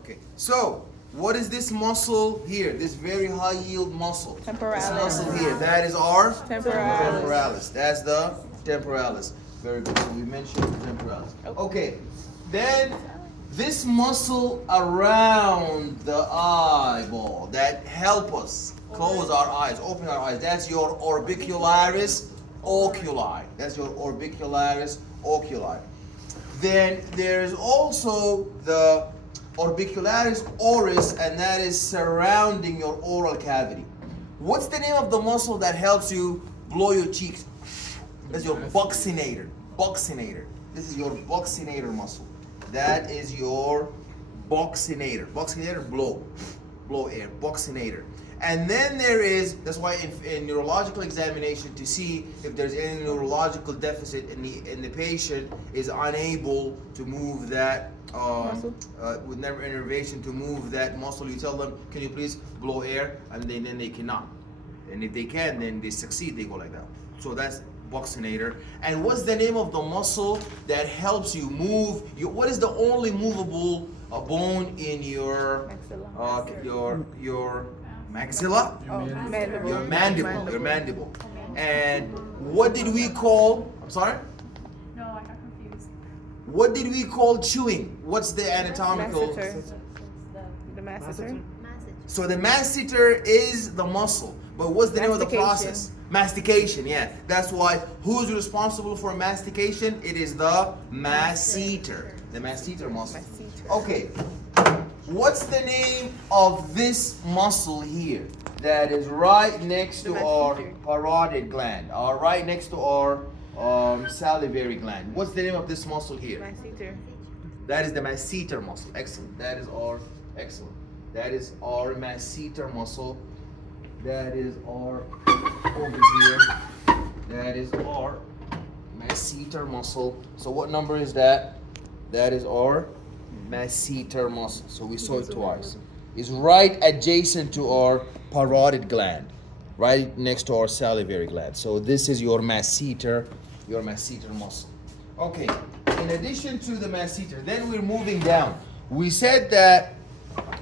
Okay, so what is this muscle here? This very high yield muscle. Temporalis. This muscle here. That is our Temporalis. temporalis. That's the temporalis. Very good. So we mentioned the temporalis. Okay, then this muscle around the eyeball that help us close our eyes, open our eyes. That's your orbicularis oculi. That's your orbicularis oculi. Then there is also the orbicularis oris, and that is surrounding your oral cavity. What's the name of the muscle that helps you blow your cheeks? That's your buccinator. Buccinator. This is your buccinator muscle. That is your buccinator. Buccinator, blow air. Buccinator. And then there is, that's why in neurological examination, to see if there's any neurological deficit in the patient is unable to move that with nerve innervation to move that muscle, you tell them, can you please blow air? And then they cannot. And if they can, then they succeed, they go like that. So that's buccinator. And what's the name of the muscle that helps you move? What is the only movable bone in your your maxilla? Mandible. Your mandible. Your mandible. And what did we call? I'm sorry. No, I got confused. What did we call chewing? What's the anatomical? Masseter. The masseter. So the masseter is the muscle, but what's the name of the Mastication. process? Mastication, yeah. That's why who's responsible for mastication? It is the masseter. The masseter muscle. Masseter. Okay. What's the name of this muscle here that is right next to our parotid gland, or right next to our salivary gland? What's the name of this muscle here? Masseter. That is the masseter muscle. Excellent. That is our excellent. That is our masseter muscle. That is our over here. That is our masseter muscle. So what number is that? That is our masseter muscle. So we saw it twice. It's right adjacent to our parotid gland, right next to our salivary gland. So this is your masseter muscle. Okay. In addition to the masseter, then we're moving down. We said that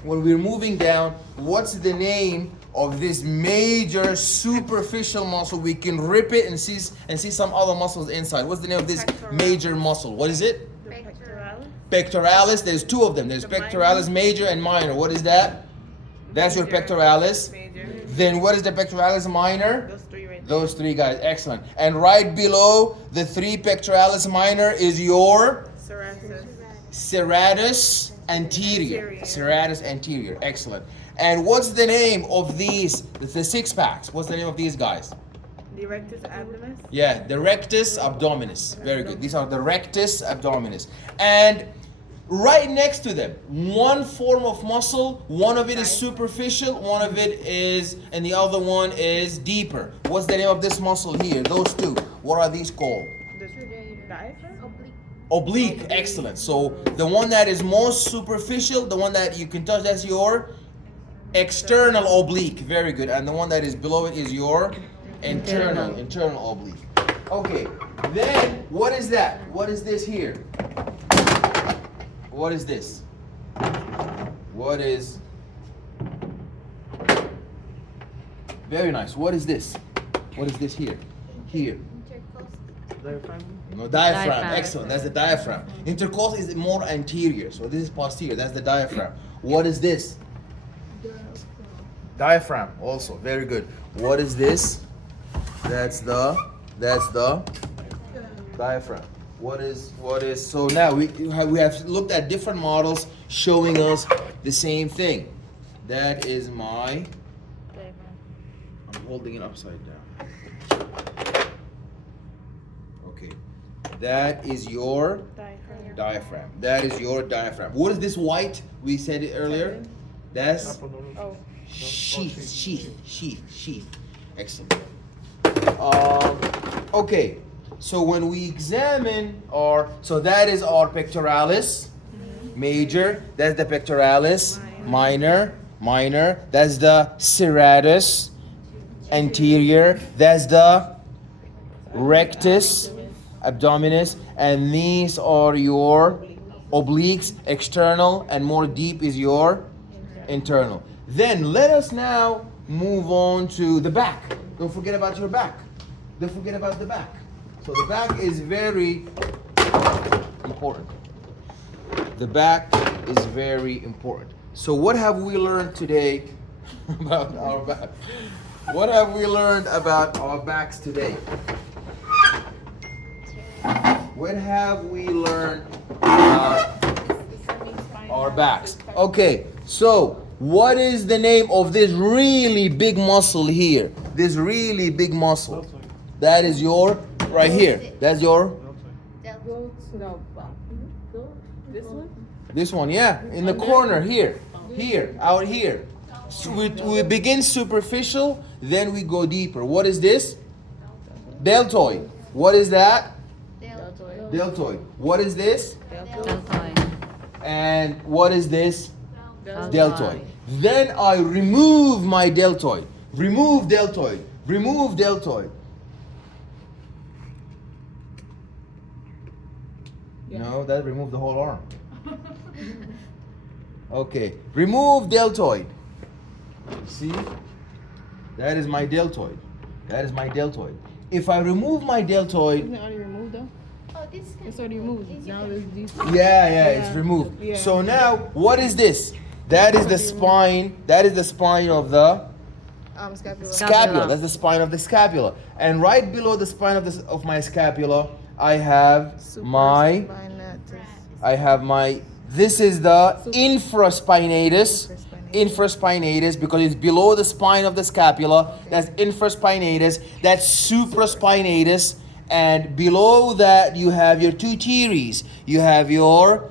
when we're moving down, what's the name of this major superficial muscle? We can rip it and see some other muscles inside. What's the name of this major muscle? What is it? Pectoralis. Pectoralis. There's two of them. There's pectoralis major and minor. What is that? That's your pectoralis. Major. Then what is the pectoralis minor? Those three right there. Those three guys. Excellent. And right below the three pectoralis minor is your Serratus. serratus anterior. Serratus anterior. Excellent. And what's the name of these, the six packs? What's the name of these guys? The rectus abdominis. Yeah, the rectus abdominis. Very good. These are the rectus abdominis. And right next to them, one form of muscle, one of it is superficial, one of it is, and the other one is deeper. What's the name of this muscle here? Those two. What are these called? The diaphragm. Oblique. Excellent. So the one that is most superficial, the one that you can touch, that's your external oblique. Very good. And the one that is below it is your internal oblique. Okay. Then what is that? What is this here? What is this? What is? Very nice. What is this? What is this here? Here. No, diaphragm. Excellent. That's the diaphragm. Intercostal is more anterior, so this is posterior. That's the diaphragm. What is this? Diaphragm. Also very good. What is this? That's the diaphragm. What is? So now we have looked at different models showing us the same thing. That is my. I'm holding it upside down. Okay. That is your diaphragm. That is your diaphragm. What is this white? We said it earlier. That's Oh. sheath. Excellent. Okay. So when we examine so that is our pectoralis major. That's the pectoralis minor. That's the serratus anterior. That's the rectus abdominis, and these are your Obliques, external, and more deep is your internal. Then let us now move on to the back. Don't forget about your back. Don't forget about the back. So the back is very important. The back is very important. So what have we learned today about our back? What have we learned about our backs today? What have we learned about our backs? Okay, so what is the name of this really big muscle here? This really big muscle. That is your, right here. That's your, No. This one? this one, yeah. In the corner here. Here, out here. So we begin superficial, then we go deeper. What is this? Deltoid. What is that? Deltoid. Deltoid. What is this? Deltoid. And what is this? Deltoid. Deltoid. Then I remove my deltoid. Remove deltoid. Remove deltoid. Yeah. No, that removed the whole arm. Okay. Remove deltoid. See? That is my deltoid. That is my deltoid. If I remove my deltoid, Isn't it already removed though? Oh, this is It's already removed. Now there's these. yeah, it's Yeah. removed. Yeah. So now, what is this? That is the spine. That is the spine of the Scapula. scapula. That's the spine of the scapula. And right below the spine of my scapula, I have my. I have my. This is the infraspinatus. Infraspinatus, because it's below the spine of the scapula. That's infraspinatus. That's supraspinatus. And below that, you have your two teres. You have your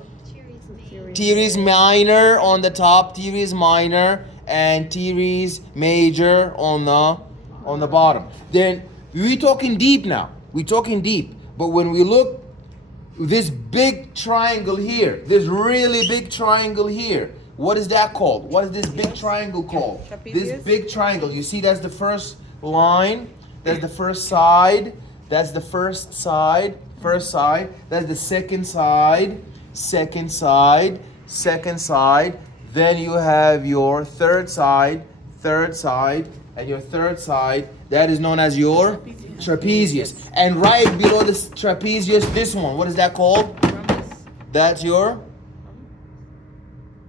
teres minor on the top, teres minor, and teres major on the bottom. Then we're talking deep now. We're talking deep. But when we look, this big triangle here, this really big triangle here, what is that called? What is this big triangle called? Trapezius? This big triangle. You see, that's the first line. That's the first side. That's the first side. First side. That's the second side. Second side. Second side. Then you have your third side. Third side. And your third side. That is known as your trapezius. And right below this trapezius, this one. What is that called? That's your.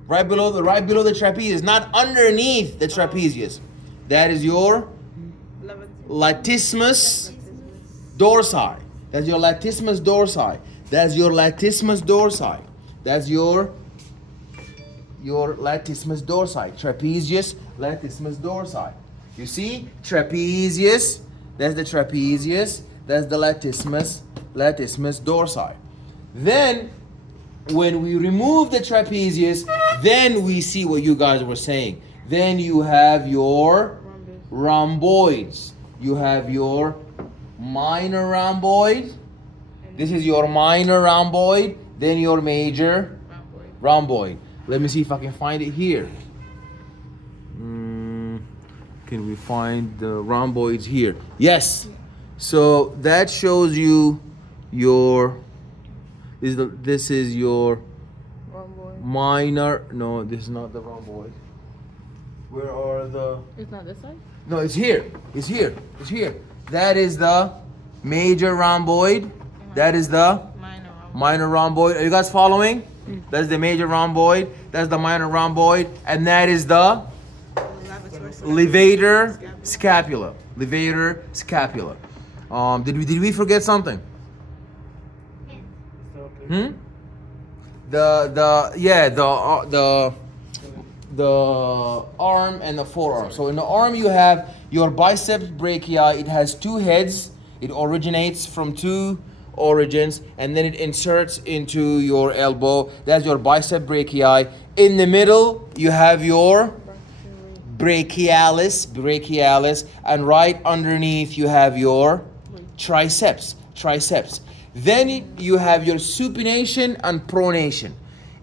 Right below the trapezius, not underneath the trapezius. That is your latissimus dorsi. That's your latissimus dorsi. That's your latissimus dorsi. That's your latissimus dorsi. Trapezius, latissimus dorsi. You see? Trapezius, that's the trapezius. That's the latissimus dorsi. Then, when we remove the trapezius, then we see what you guys were saying. Then you have your rhomboids. You have your minor rhomboid. This is your minor rhomboid. Then your major rhomboid. Let me see if I can find it here. Can we find the rhomboids here? Yes. So that shows you your. This is your minor. No, this is not the rhomboid. Where are the? It's not this side? No, it's here. It's here. It's here. That is the major rhomboid. That is the minor rhomboid. Are you guys following? That's the major rhomboid. That's the minor rhomboid, and that is the levator scapula. Levator scapula. Did we forget something? The arm and the forearm. So in the arm you have your biceps brachii. It has two heads. It originates from two origins and then it inserts into your elbow. That's your bicep brachii. In the middle you have your brachialis, and right underneath you have your triceps. Then you have your supination and pronation.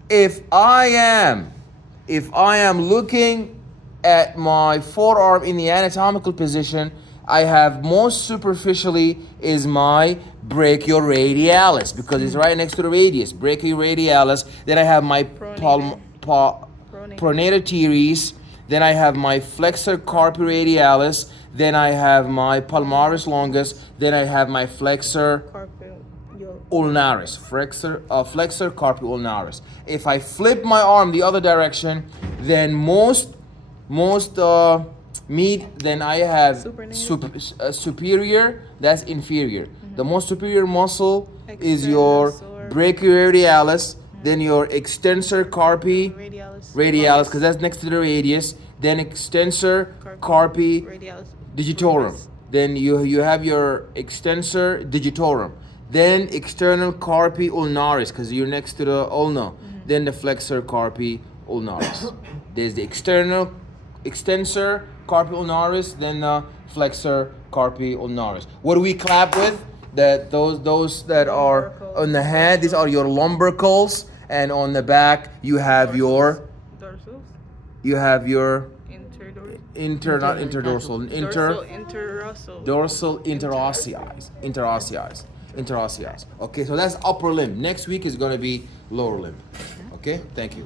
If I am looking at my forearm in the anatomical position, I have most superficially is my brachioradialis because it's right next to the radius. Brachioradialis. Then I have my pronator teres. Then I have my flexor carpi radialis. Then I have my palmaris longus. Then I have my flexor ulnaris. Flexor carpi ulnaris. If I flip my arm the other direction, then most meat, then I have superior, that's inferior. The most superior muscle is your brachioradialis, then your extensor carpi radialis, because that's next to the radius, then extensor carpi digitorum. Then you have your extensor digitorum. Then external carpi ulnaris, because you're next to the ulna. Then the flexor carpi ulnaris. There's the extensor carpi ulnaris, then the flexor carpi ulnaris. What do we clap with? Those that are on the head, these are your lumbricals, and on the back you have your dorsal interossei. Okay, so that's upper limb. Next week is going to be lower limb. Okay, thank you.